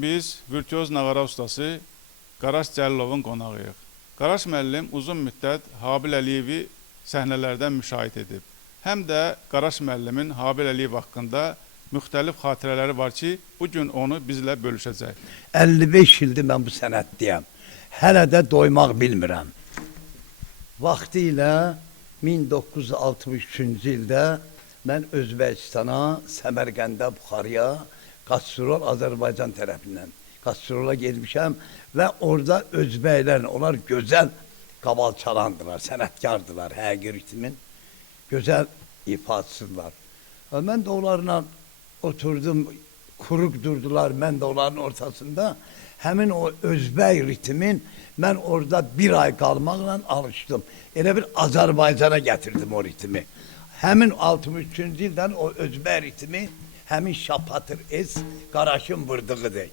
gün biz virtüoz nağara ustası Qaraş Cəlilovun qonağıyıq. Qaraş müəllim uzun müddət Habil Əliyevi səhnələrdən müşahidə edib. Həm də Qaraş müəllimin Habil Əliyev haqqında müxtəlif xatirələri var ki, bugün onu bizlə bölüşəcək. 55 ildir mən bu sənətdəyəm. Hələ də doymaq bilmirəm. Vaxtı ilə 1963-cü ildə mən Özbəkistana, Səmərqəndə, Buxarıya, Qastrol, Azərbaycan tərəfindən Qastrol'a gelmişəm və orada Özbəklərin, onlar gözəl qaval çalandılar, sənətkardılar, həqiqi ritmin gözəl ifadısıdırlar. Mən də onlarla oturdum, kuruq durdular, mən də onların ortasında. Həmin o Özbək ritmin mən orada bir ay qalmaqla alışdım. Elə bir Azərbaycana gətirdim o ritmi. Həmin 63-cü ildən o Özbək ritmi, həmin Şapatır Ez, Qaraşın vırdığıdır.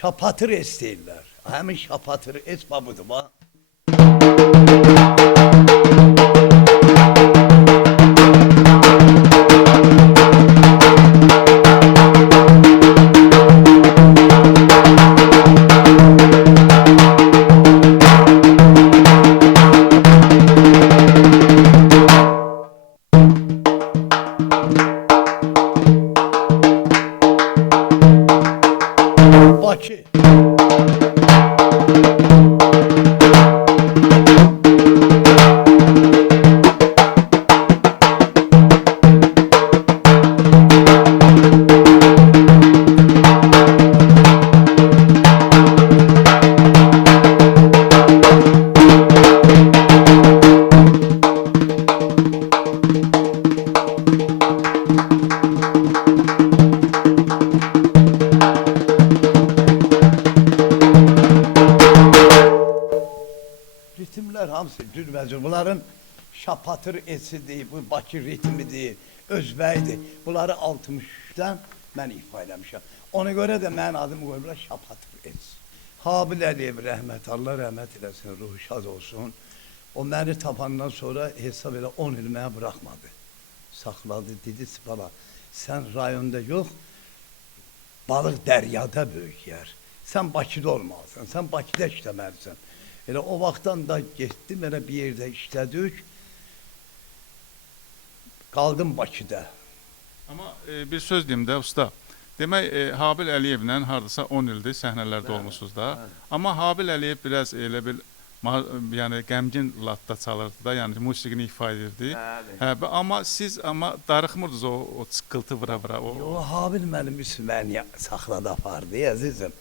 Şapatır Es deyirlər. Həmin Şapatır Es babıdır. Bakı. Ritimler hamısı cürbəcür. Bunların Şapatır Esidir, bu Bakı ritmidir, Özbəkdir. Bunları 63'dən mən ifa eləmişəm. Ona görə də mənim adımı qoyublar Şapatır Es. Habil Əliyev rəhmət, Allah rəhmət eləsin, ruhu şad olsun. O məni tapandan sonra hesab elə 10 il mənə bırakmadı. Saxladı, dedi bana, sen rayonda yox, balıq dəryada böyük yer. Sen Bakıda olmalısın, sen Bakıda işləməlisən. Elə o vaxtdan da getdim, elə bir yerdə işlədik. Qaldım Bakıda. Amma bir söz deyim də usta. Demək, Habil Əliyevlə hardasa 10 ildir səhnələrdə olmuşsunuz da. Amma Habil Əliyev biraz elə bir yəni qəmgin latda çalırdı da, yəni musiqini ifa edirdi. Amma siz darıxmırdınız o çıqqıltı vıra-vıra. Yox, Habil mənim üstüməni saxladı apardı, əzizim.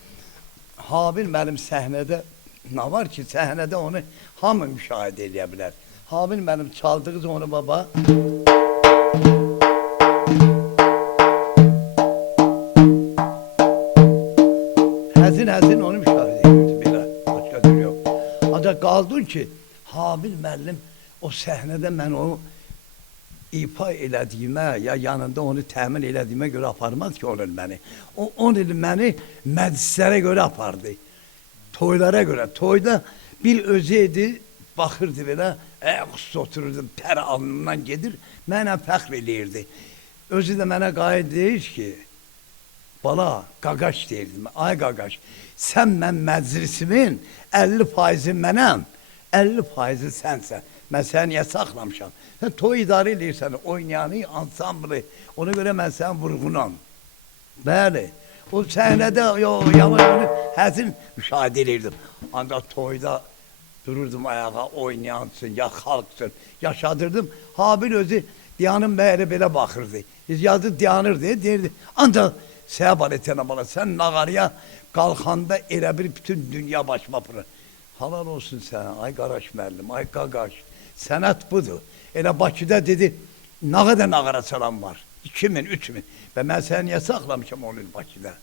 Habil mənim səhnədə nə var ki, səhnədə onu hamı müşahidə edə bilər. Habil mənim çaldığı onu baba. Həzin onu müşahidə edirdi belə, başqa tür yox. Ancaq qaldın ki, Habil müəllim o səhnədə mən o ifa elədiyimə, ya yanında onu təmin elədiyimə görə aparmaz ki, onun məni. O 10 il məni məclislərə görə apardı. Toylara görə. Toyda bir özeydi, baxırdı belə, ayaqüstü otururdu, tər alnından gedir, mənə fəxr eləyirdi. Özü də mənə qayıt deyir ki, bala, qaqaş deyirdim, ay qaqaş, sən mən məclisimin 50% mənəm, 50% sənsən. Mən səni niyə saxlamışam? Sən toy idarə edirsən, oynayanı, ansamblı, ona görə mən sən vurğunam. Bəli. O səhnədə yavaş həzin müşahidə edirdim. Ancaq toyda dururdum ayağa, oynayansın, ya xalqsın, yaşadırdım. Habil özü Diyanın bəyəri belə baxırdı. Yazı diyanırdı, deyirdi. Ancaq səbər etənə bana, sən nağarıya qalxanda elə bir bütün dünya başıma pırır. Halal olsun sənə, ay Qaraş müəllim, ay qaqaş, sənət budur. Elə Bakıda dedi, nə qədər nağara çalan var? 2000, 3000. Və mən səni niyə saxlamışam 10 il Bakıda?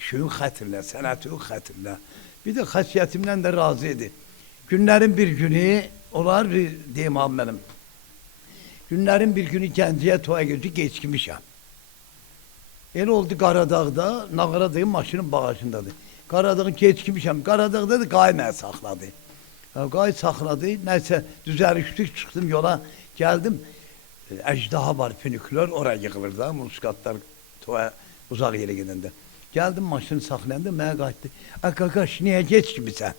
işin xətrinə, sənətin xətrinə. Bir də xasiyyətimdən də razı idi. Günlərin bir günü, onlar deyim abi mənim. Günlərin bir günü Gəncəyə toya gözü geçkimişəm. Elə oldu Qaradağda, Nağaradağın maşının bağışındadır. Qaradağın geçkimişəm. Qaradağda da qay məni saxladı. Qay saxladı, nəysə düzəlişdik, çıxdım yola, gəldim. Əjdaha var, fünikülər, oraya yığılır da, muskatlar toya uzaq yerə gedəndə. Gəldim maşını saxlayanda, mənə qayıtdı. Qaqaş, niyə geç kimisən?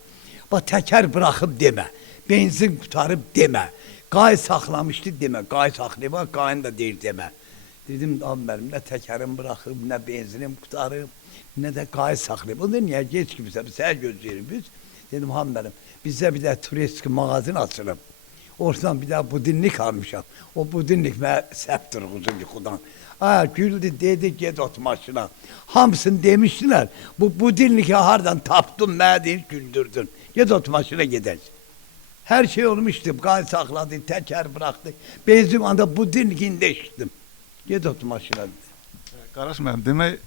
Bax, təkər buraxıb demə, benzin qutarıb demə, qay saxlamışdı demə, qay saxlayıb, qayını da deyir demə. Dedim, abi mənim, nə təkərim buraxıb, nə benzinim qutarıb, nə də qay saxlayıb. Onda niyə geç kimisən, biz hər gözləyirik biz. Dedim, ham mənim, bizdə bir də turist mağazin açılıb. Oradan bir də budinlik almışam. O budinlik mənə səhv durğucu yuxudan. Güldü, dedi, ged ot maşına. Hamısını demişdilər, bu budinliki hardan tapdın, mənə deyir, güldürdün. Ged ot maşına gedək. Hər şey olmuşdu, qay saxladı, təkər bıraxdı. Benzin anda budinlikini eşitdim. Ged ot maşına dedi. Qaraş müəllim, demək,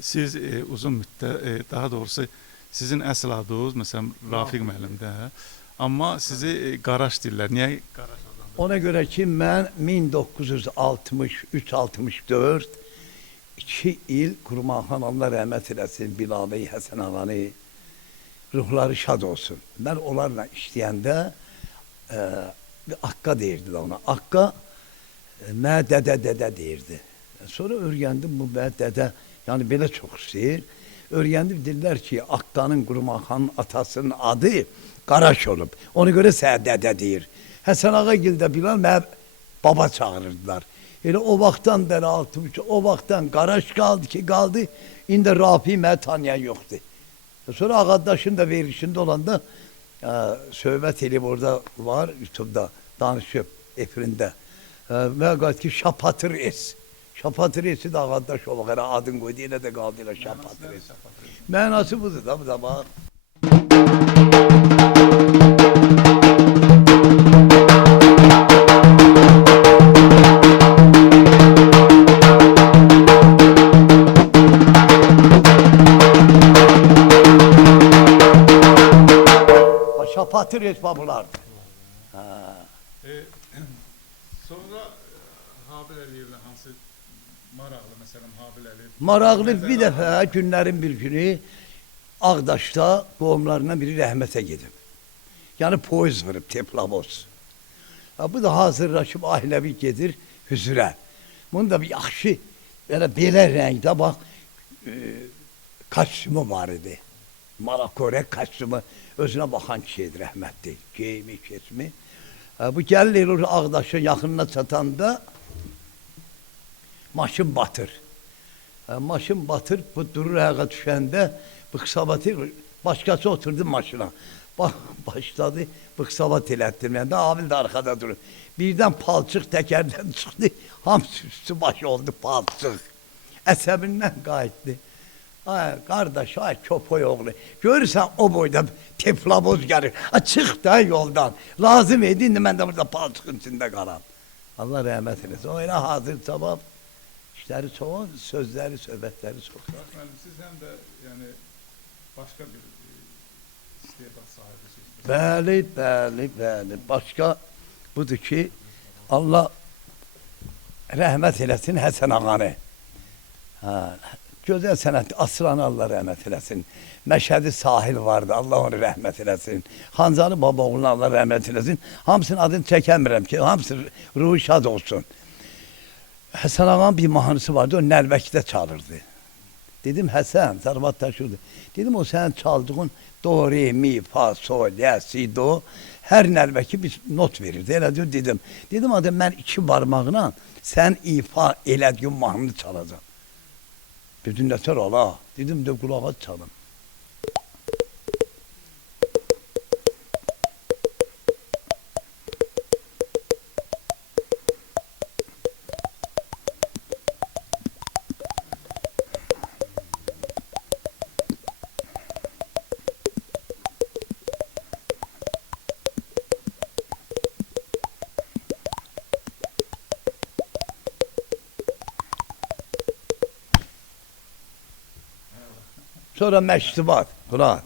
siz uzun müddət, daha doğrusu sizin əsl adınız, məsələn, Rafiq müəllimdə, amma sizi Qaraş deyirlər. Niyə Qaraş adlandırılır? Ona görə ki, mən 1963-64 2 il Qurbanxan Allah rəhmət eləsin, Bilalı, Həsən ağanı, ruhları şad olsun. Mən onlarla işləyəndə bir Akka deyirdi ona. Akka mənə dədə deyirdi. Sonra öyrəndim bu mənə dədə, yəni belə çox istəyir. Öyrəndim, dedilər ki, Akka'nın, Qurbanxanın atasının adı Qaraş olub. Ona görə sənə dədə deyir. Həsən ağa gildə Bilal mənə baba çağırırdılar. Elə o vaxtdan bəri 63, o vaxtdan Qaraş qaldı, indi Rafi mənə tanıyan yoxdur. Sonra ağadaşın da verilişində olanda söhbət eləyib orada var, YouTube'da danışıb, efirində. Mənə qayıt ki, Şapatır Es. Şapatır Es'i də ağadaş olaq, elə adın qoydu, elə də qaldı elə Şapatır Es. Mənası budur da, bu da bax. Şapatır Es babulardır. Sonra Habil Əliyevlə hansı maraqlı, məsələn, Habil Əliyev? Maraqlı bir dəfə günlərin bir günü Ağdaşda qohumlarından biri rəhmətə gedib. Yəni poyuz vurub, teplavoz. Bu da hazırlaşıb ailəvi gedir hüzürə. Bunun da bir yaxşı, belə rəngdə bax, kostyumu var idi. Marakorek kostyumu, özünə baxan kişidir, rəhmətli, geyimi, kesimi. Bu gəlir olur Ağdaşın yaxınına çatanda maşın batır. Maşın batır, bu durur ayağa düşəndə bu xısabatı, başqası oturdu maşına. Başladı bu xısabat elətdirməyəndə, Abil də arxada durur. Birdən palçıq təkərdən çıxdı, hamısı üstü başı oldu palçıq. Əsəbindən qayıtdı. Ay qardaş, ay köpoy oğlu, görürsən o boyda teplavoz gəlir, çıx da yoldan, lazım idi, indi mən də burada palçığın içində qalam. Allah rəhmət eləsin, o elə hazır cavab, işləri çox, sözləri, söhbətləri çox. Siz həm də yəni, başqa bir istedad sahibisiniz. Bəli, başqa budur ki, Allah rəhmət eləsin Həsən ağanı. Gözəl sənət, Aslanı Allah rəhmət eləsin. Məşədi Sahil vardı, Allah onu rəhmət eləsin. Xancanı Babaoğlu'na Allah rəhmət eləsin. Hamısının adını çəkəmirəm ki, hamısı ruhu şad olsun. Həsən ağanın bir mahnısı vardı, o Nəlbəkidə çalırdı. Dedim, Həsən, zarvat taşırdı. Dedim, o sənin çaldığın do, re, mi, fa, sol, la, si, do, hər Nəlbəki bir not verirdi. Elə diyor, dedim. Dedim, adam mən 2 barmağına sən ifa elədiyin mahnını çalacağım. Dedim, nətər ala? Dedim, de qulağa çalım. sonra məktubat. Qulaq.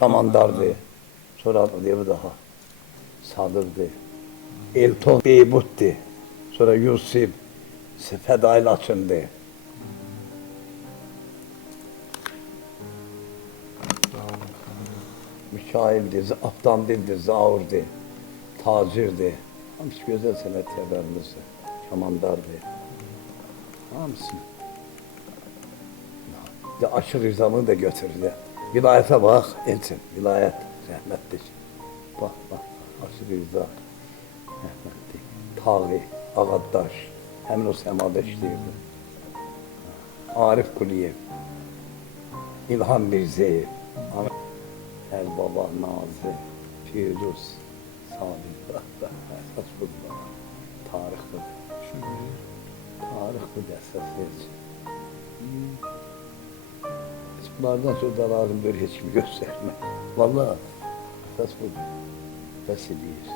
Komandardı. Sonra bir daha Sadırdı. Elton Beybut'ti. Sonra Yusuf Fedai Laçın'dı. Mikail'di, Abdandil'di, Zaur'di, Tacir'di. Hamısı güzel sanatçılarımızdı. Komandardı. Hamısı. Bir de Aşır Rıza'nı da götürdü. Vilayete bak, Elçin, vilayet rahmetli. Bak, Aşır Rıza, rahmetli. Tağı, Ağadaş, hemen o semada işleyirdi. Arif Kuliyev, İlhan Mirzeyev, El Baba Nazi, Firuz, Sabit, esas bunlar. Tarihdir. Tarihdir esas hiç. Bunlardan sonra da lazım böyle hiç mi gösterme. Vallahi esas budur. Vesiliyiz.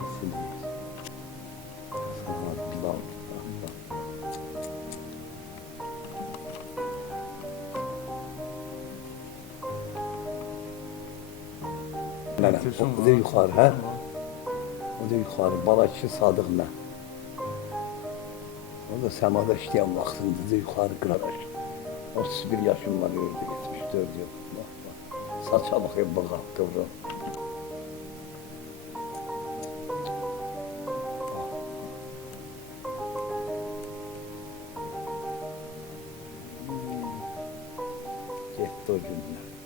Vesiliyiz. Sağ ol. O da yukarı ha? O da yukarı. Balakçı Sadık ben. O da semada işleyen vaxtında da yukarı qardaş. 31 yaşım var öldü, 74 yok. Bak bak. Saça bakayım bak kıvrı. Gitti o günler.